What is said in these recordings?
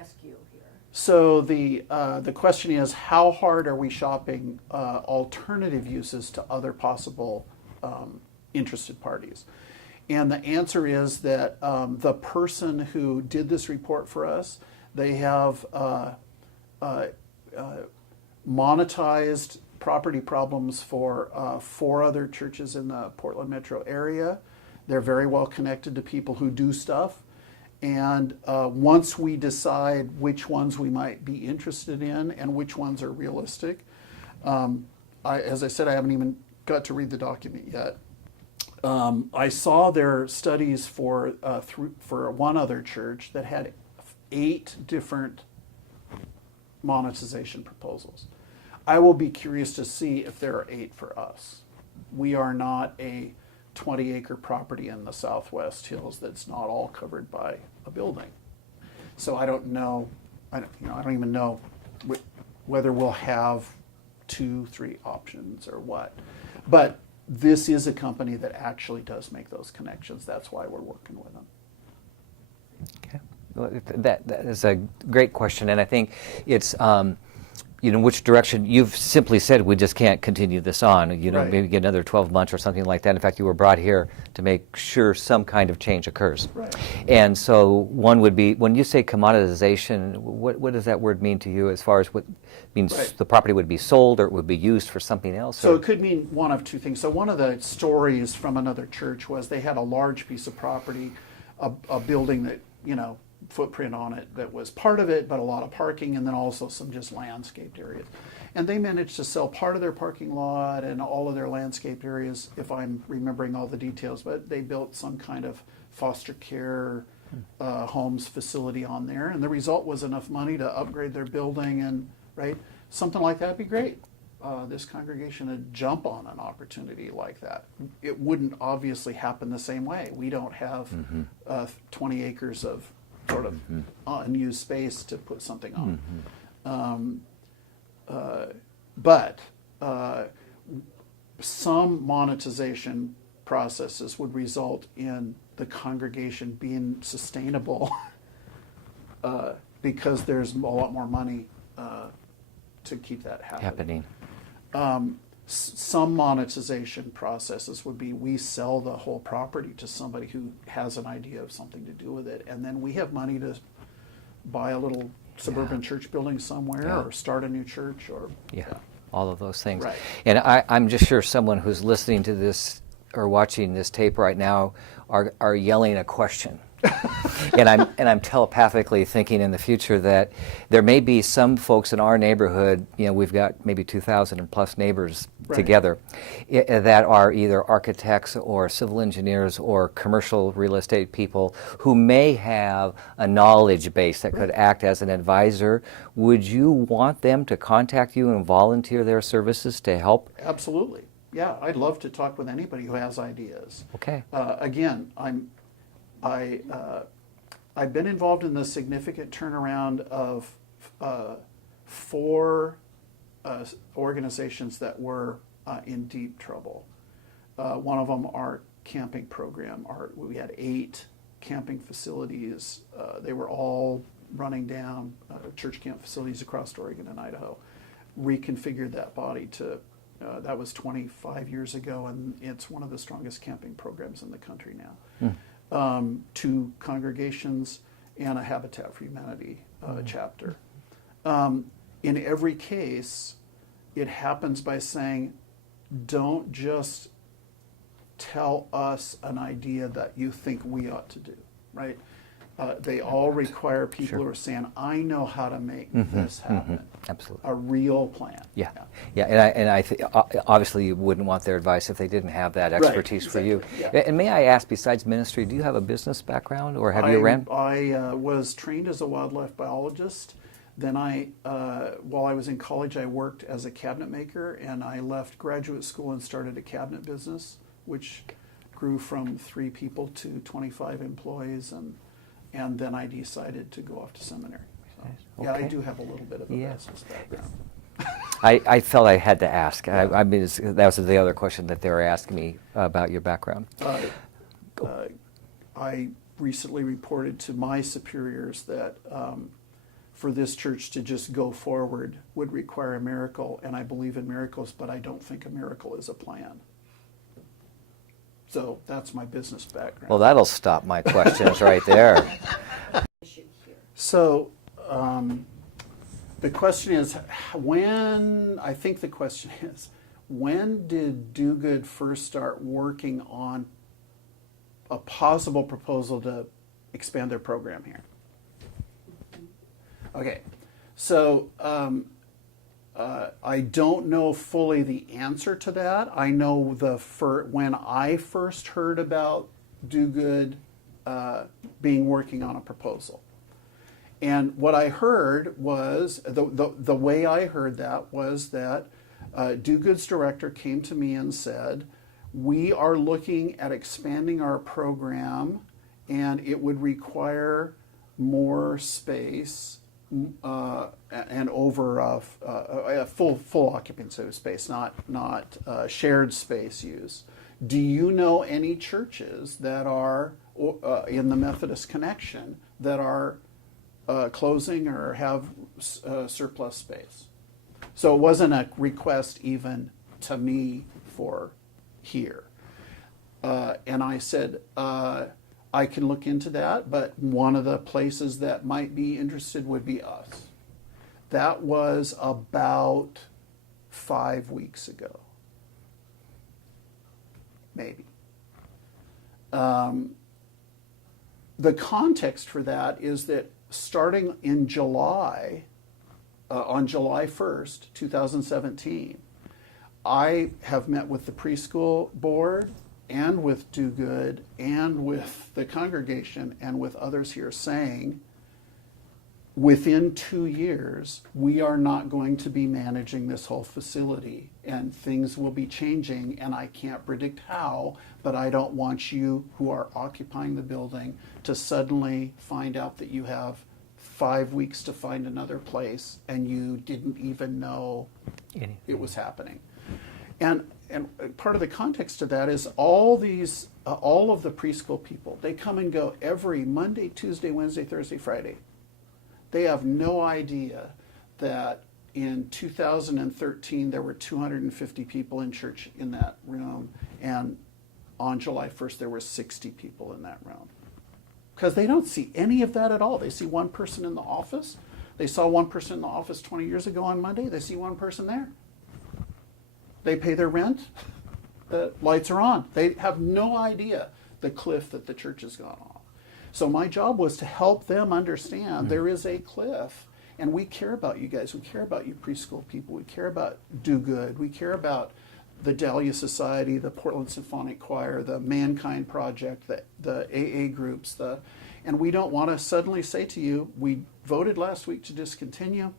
rescue here? So the question is, how hard are we shopping alternative uses to other possible interested parties? And the answer is that the person who did this report for us, they have monetized property problems for 4 other churches in the Portland metro area. They're very well connected to people who do stuff. And once we decide which ones we might be interested in and which ones are realistic, as I said, I haven't even got to read the document yet. I saw their studies for one other church that had 8 different monetization proposals. I will be curious to see if there are 8 for us. We are not a 20-acre property in the Southwest Hills that's not all covered by a building. So I don't know. I don't even know whether we'll have 2, 3 options or what. But this is a company that actually does make those connections. That's why we're working with them. Okay, well, that is a great question, and I think it's which direction. You've simply said we just can't continue this on. Right. Maybe get another 12 months or something like that. In fact, you were brought here to make sure some kind of change occurs. Right. And so one would be, when you say commoditization, what does that word mean to you as far as what means? Right. The property would be sold or it would be used for something else? So it could mean one of 2 things. So one of the stories from another church was they had a large piece of property, a building that, footprint on it that was part of it, but a lot of parking, and then also some just landscaped areas. And they managed to sell part of their parking lot and all of their landscaped areas, if I'm remembering all the details, but they built some kind of foster care homes facility on there, and the result was enough money to upgrade their building, and something like that would be great. This congregation would jump on an opportunity like that. It wouldn't obviously happen the same way. We don't have 20 acres of sort of unused space to put something on. But some monetization processes would result in the congregation being sustainable because there's a lot more money to keep that happening. Some monetization processes would be we sell the whole property to somebody who has an idea of something to do with it, and then we have money to buy a little suburban church building somewhere or start a new church or all of those things. Right. And I'm just sure someone who's listening to this or watching this tape right now are yelling a question. and I'm telepathically thinking in the future that there may be some folks in our neighborhood, we've got maybe 2,000 plus neighbors together, that are either architects or civil engineers or commercial real estate people who may have a knowledge base that could act as an advisor. Would you want them to contact you and volunteer their services to help? Absolutely. Yeah, I'd love to talk with anybody who has ideas. Okay. Again, I've been involved in the significant turnaround of 4 organizations that were in deep trouble. One of them, our camping program. We had 8 camping facilities. They were all running down, church camp facilities across Oregon and Idaho. Reconfigured that body to, that was 25 years ago, and it's one of the strongest camping programs in the country now. 2 congregations, and a Habitat for Humanity chapter. In every case, it happens by saying, don't just tell us an idea that you think we ought to do, right? They all require people who are saying, I know how to make this happen. Absolutely. A real plan. Yeah. And I obviously you wouldn't want their advice if they didn't have that expertise for you. Yeah. And may I ask, besides ministry, do you have a business background, or have you ran? I was trained as a wildlife biologist. Then while I was in college, I worked as a cabinet maker, and I left graduate school and started a cabinet business, which grew from 3 people to 25 employees, and then I decided to go off to seminary. So, yeah, I do have a little bit of a business background. I felt I had to ask. I mean, that was the other question that they were asking me about your background. I recently reported to my superiors that for this church to just go forward would require a miracle, and I believe in miracles, but I don't think a miracle is a plan. So that's my business background. Well, that'll stop my questions right there. So the question is, I think the question is, when did Do Good first start working on a possible proposal to expand their program here? Okay, so I don't know fully the answer to that. I know when I first heard about Do Good being working on a proposal. And what I heard was, the way I heard that was that Do Good's director came to me and said, we are looking at expanding our program and it would require more space and over a full occupancy of space, not shared space use. Do you know any churches that are in the Methodist connection that are closing or have surplus space? So it wasn't a request even to me for here. And I said, I can look into that, but one of the places that might be interested would be us. That was about 5 weeks ago. Maybe. The context for that is that starting in July, on July 1st, 2017, I have met with the preschool board and with Do Good and with the congregation and with others here saying, within 2 years, we are not going to be managing this whole facility and things will be changing, and I can't predict how, but I don't want you who are occupying the building to suddenly find out that you have 5 weeks to find another place and you didn't even know it was happening. And part of the context of that is all of the preschool people, they come and go every Monday, Tuesday, Wednesday, Thursday, Friday. They have no idea that in 2013 there were 250 people in church in that room, and on July 1st there were 60 people in that room. Because they don't see any of that at all. They see one person in the office. They saw one person in the office 20 years ago on Monday. They see one person there. They pay their rent. The lights are on. They have no idea the cliff that the church has gone off. So my job was to help them understand there is a cliff, and we care about you guys. We care about you preschool people. We care about Do Good. We care about the Dahlia Society, the Portland Symphonic Choir, the Mankind Project, the AA groups, and we don't want to suddenly say to you, we voted last week to discontinue,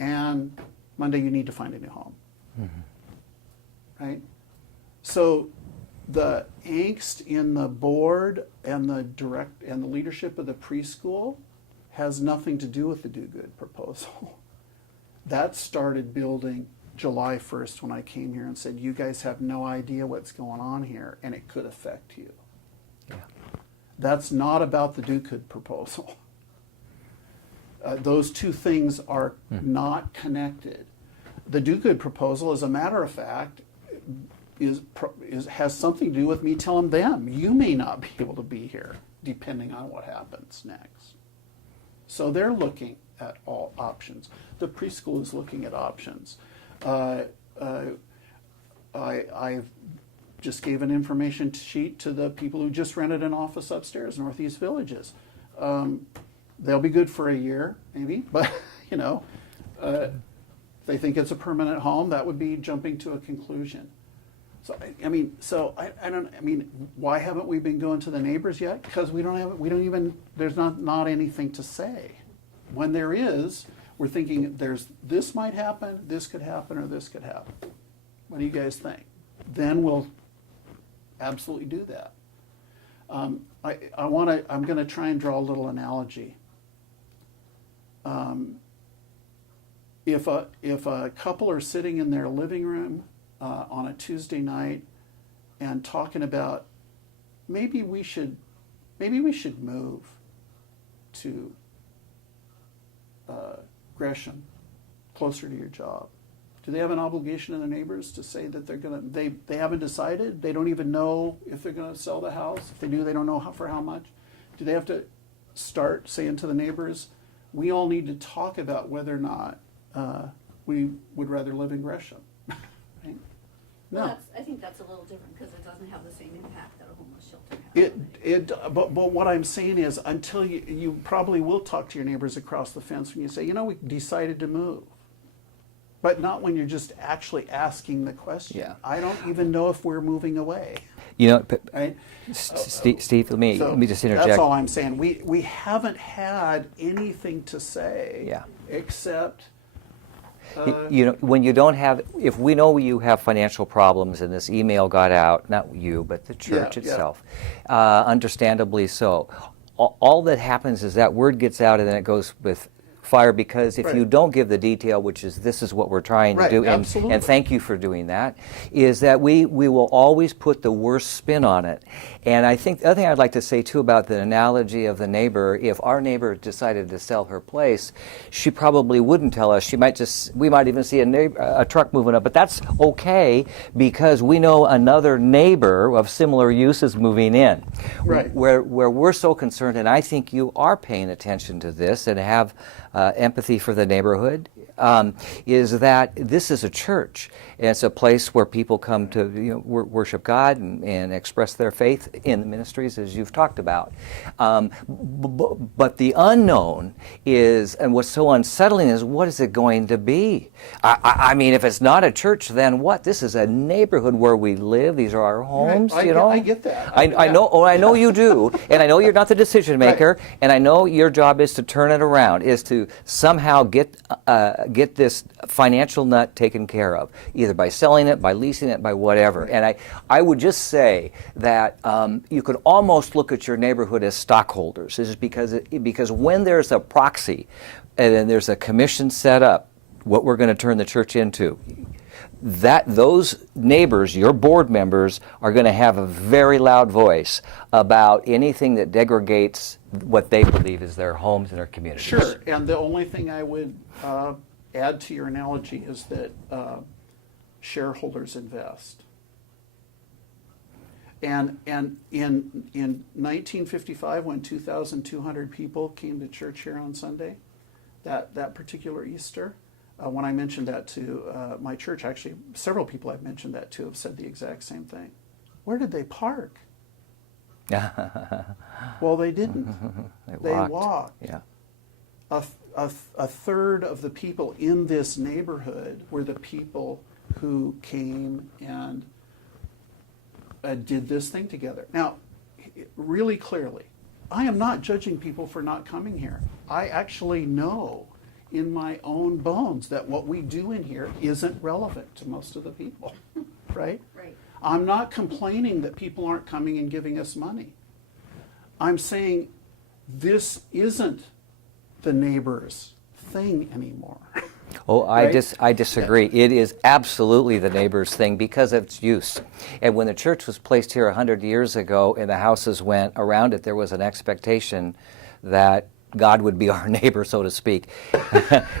and Monday you need to find a new home. Mm-hmm. Right? So the angst in the board and the leadership of the preschool has nothing to do with the Do Good proposal. That started building July 1st when I came here and said, you guys have no idea what's going on here and it could affect you. Yeah. That's not about the Do Good proposal. Those two things are not connected. The Do Good proposal, as a matter of fact, has something to do with me telling them, you may not be able to be here depending on what happens next. So they're looking at all options. The preschool is looking at options. I just gave an information sheet to the people who just rented an office upstairs, Northeast Villages. They'll be good for a year, maybe, but if they think it's a permanent home, that would be jumping to a conclusion. So why haven't we been going to the neighbors yet? Because there's not anything to say. When there is, we're thinking this might happen, this could happen, or this could happen. What do you guys think? Then we'll absolutely do that. I'm going to try and draw a little analogy. If a couple are sitting in their living room on a Tuesday night and talking about maybe we should move to Gresham, closer to your job, do they have an obligation to their neighbors to say that they haven't decided? They don't even know if they're going to sell the house. If they do, they don't know for how much. Do they have to start saying to the neighbors, we all need to talk about whether or not we would rather live in Gresham? Right? No. Well, I think that's a little different because it doesn't have the same impact that a homeless shelter has. But what I'm saying is, until you probably will talk to your neighbors across the fence when you say, we decided to move. But not when you're just actually asking the question. Yeah. I don't even know if we're moving away. Right? Steve, let me just interject. That's all I'm saying. We haven't had anything to say except... when you don't have, if we know you have financial problems and this email got out, not you, but the church itself, understandably so, all that happens is that word gets out and then it goes with fire, because if you don't give the detail, which is this is what we're trying to do, and thank you for doing that, is that we will always put the worst spin on it. And I think the other thing I'd like to say too about the analogy of the neighbor, if our neighbor decided to sell her place, she probably wouldn't tell us. We might even see a truck moving up, but that's okay because we know another neighbor of similar use is moving in. Right. Where we're so concerned, and I think you are paying attention to this and have empathy for the neighborhood, is that this is a church. And it's a place where people come to worship God and express their faith in the ministries, as you've talked about. But the unknown is, and what's so unsettling is, what is it going to be? I mean, if it's not a church, then what? This is a neighborhood where we live. These are our homes. I get that. I know. Oh, I know you do, and I know you're not the decision maker, and I know your job is to turn it around, is to somehow get this financial nut taken care of, either by selling it, by leasing it, by whatever. And I would just say that you could almost look at your neighborhood as stockholders. This is because when there's a proxy and then there's a commission set up, what we're going to turn the church into, that those neighbors, your board members, are going to have a very loud voice about anything that degrades what they believe is their homes and their communities. Sure, and the only thing I would add to your analogy is that shareholders invest. And in 1955, when 2,200 people came to church here on Sunday, that particular Easter, when I mentioned that to my church, actually several people I've mentioned that to have said the exact same thing. Where did they park? Well, they didn't. They walked. Yeah. A third of the people in this neighborhood were the people who came and did this thing together. Now, really clearly, I am not judging people for not coming here. I actually know in my own bones that what we do in here isn't relevant to most of the people, right? Right. I'm not complaining that people aren't coming and giving us money. I'm saying this isn't the neighbor's thing anymore. Oh, Right? I disagree. It is absolutely the neighbor's thing because of its use. And when the church was placed here 100 years ago and the houses went around it, there was an expectation that God would be our neighbor, so to speak.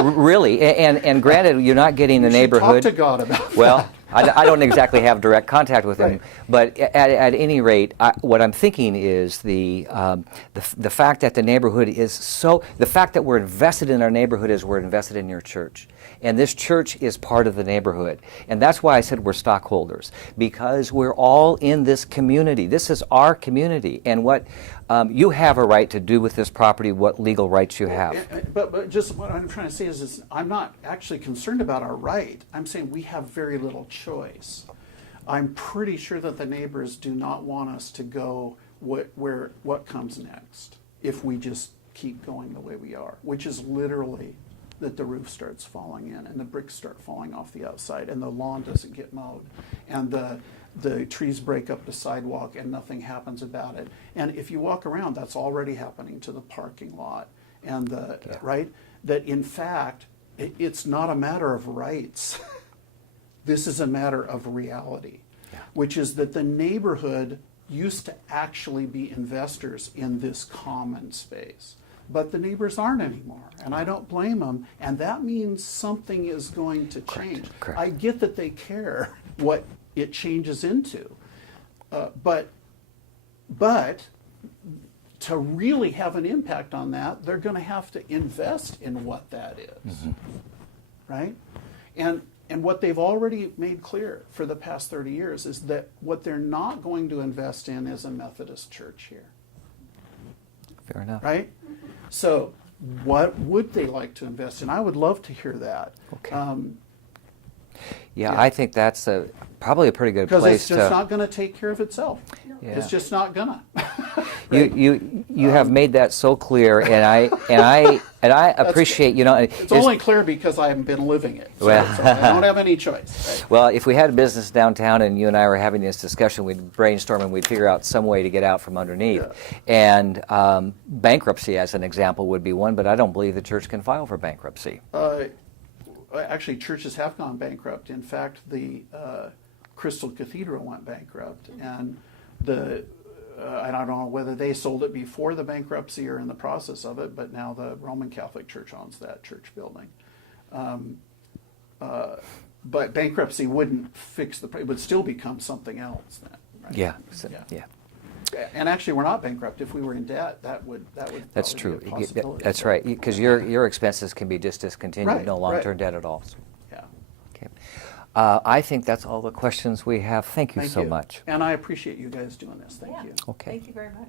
Really. And granted, you're not getting the neighborhood. Talk to God about that. Well, I don't exactly have direct contact with him, Right. but at any rate, what I'm thinking is the fact that the neighborhood is so. The fact that we're invested in our neighborhood is we're invested in your church, and this church is part of the neighborhood, and that's why I said we're stockholders, because we're all in this community. This is our community, and what you have a right to do with this property, what legal rights you have. But just what I'm trying to say is I'm not actually concerned about our right. I'm saying we have very little choice. I'm pretty sure that the neighbors do not want us to go what comes next if we just keep going the way we are, which is literally that the roof starts falling in and the bricks start falling off the outside and the lawn doesn't get mowed and the trees break up the sidewalk and nothing happens about it. And if you walk around, that's already happening to the parking lot. And right? That in fact, it's not a matter of rights. This is a matter of reality, which is that the neighborhood used to actually be investors in this common space. but the neighbors aren't anymore, and I don't blame them, and that means something is going to change. Correct. I get that they care what it changes into, but to really have an impact on that, they're going to have to invest in what that is, right? And what they've already made clear for the past 30 years is that what they're not going to invest in is a Methodist church here, Fair enough. right? So what would they like to invest in? I would love to hear that. Okay. Yeah. I think that's probably a pretty good Because place it's just to. not going to take care of itself. Yeah. It's just not gonna. You have made that so clear, and I appreciate It's only clear because I haven't been living it. So, Well- so I don't have any choice. Right? Well, if we had a business downtown and you and I were having this discussion, we'd brainstorm and we'd figure out some way to get out from underneath. Yeah. And bankruptcy, as an example, would be one, but I don't believe the church can file for bankruptcy. Actually, churches have gone bankrupt. In fact, the Crystal Cathedral went bankrupt, and I don't know whether they sold it before the bankruptcy or in the process of it, but now the Roman Catholic Church owns that church building. But bankruptcy wouldn't fix it would still become something else then. Right? Yeah. Yeah. And actually, we're not bankrupt. If we were in debt, that would That's probably true. be a possibility. That's right, because your expenses can be just discontinued, Right, no long-term right. debt at all. So, Yeah. okay. I think that's all the questions we have. Thank you Thank so you. much. And I appreciate you guys doing this. Thank Yeah. you. Okay. Thank you very much.